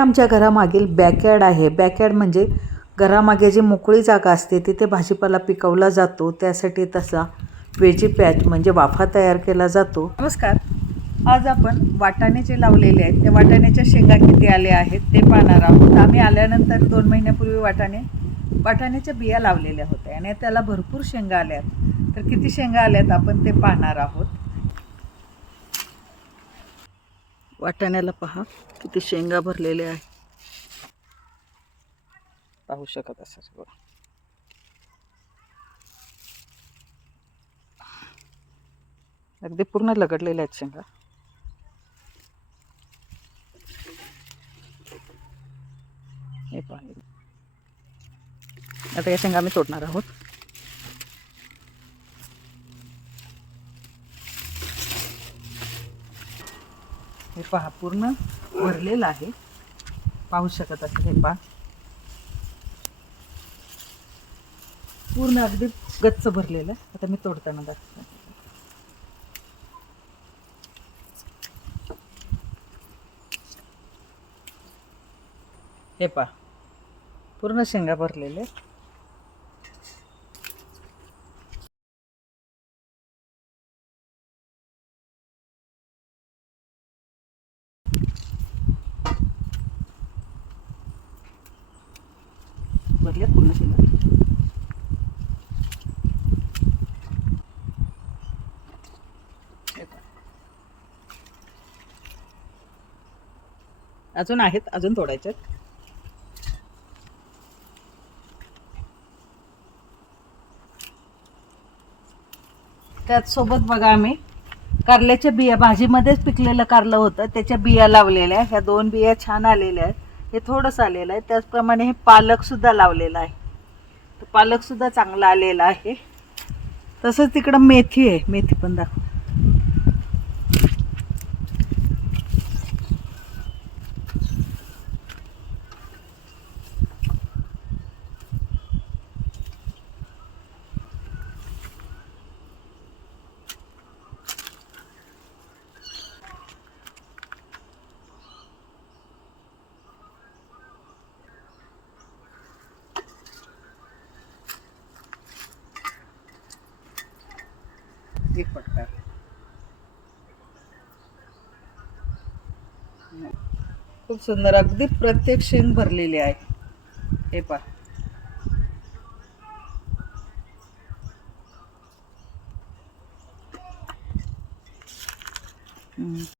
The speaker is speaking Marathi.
आमच्या घरामागील बॅकयार्ड आहे. बॅकयार्ड म्हणजे घरामागे जी मोकळी जागा असते तिथे भाजीपाला पिकवला जातो. त्यासाठी तसा वेजी पॅच म्हणजे वाफा तयार केला जातो. नमस्कार. आज आपण वाटाणे जे लावलेले आहेत त्या वाटाण्याच्या शेंगा किती आल्या आहेत ते पाहणार आहोत. आम्ही आल्यानंतर दोन महिन्यापूर्वी वाटाणे वाटाण्याच्या बिया लावलेल्या होत्या आणि त्याला भरपूर शेंगा आल्या तर किती शेंगा आल्यात आपण ते पाहणार आहोत. वाटाण्याला पहा किती शेंगा भरलेल्या आहे पाहू शकत असं सगळं. अगदी पूर्ण लगडलेल्या आहेत शेंगा. हे पहा. आता या शेंगा आम्ही तोडणार आहोत. हे पहा पूर्ण भरलेलं आहे. पाहू शकत असेल हे पहा. पूर्ण अगदी गच्च भरलेलं आहे. आता मी तोडताना दाखवते. हे पहा. पूर्ण शेंगा भरलेले. भरले अजून आहेत अजून थोड्याच्यात त्याचसोबत बघा आम्ही कारल्याच्या बिया भाजीमध्येच पिकलेलं कारलं होतं त्याच्या बिया लावलेल्या ह्या दोन बिया छान आलेल्या आहेत. हे थोडंसं आलेलं आहे. त्याचप्रमाणे हे पालकसुद्धा लावलेलं आहे. तर पालकसुद्धा चांगला आलेला आहे. तसंच तिकडं मेथी आहे. मेथी पण दाखव. खूप सुंदर. अगदी प्रत्येक शेंग भरलेली आहे. हे पहा.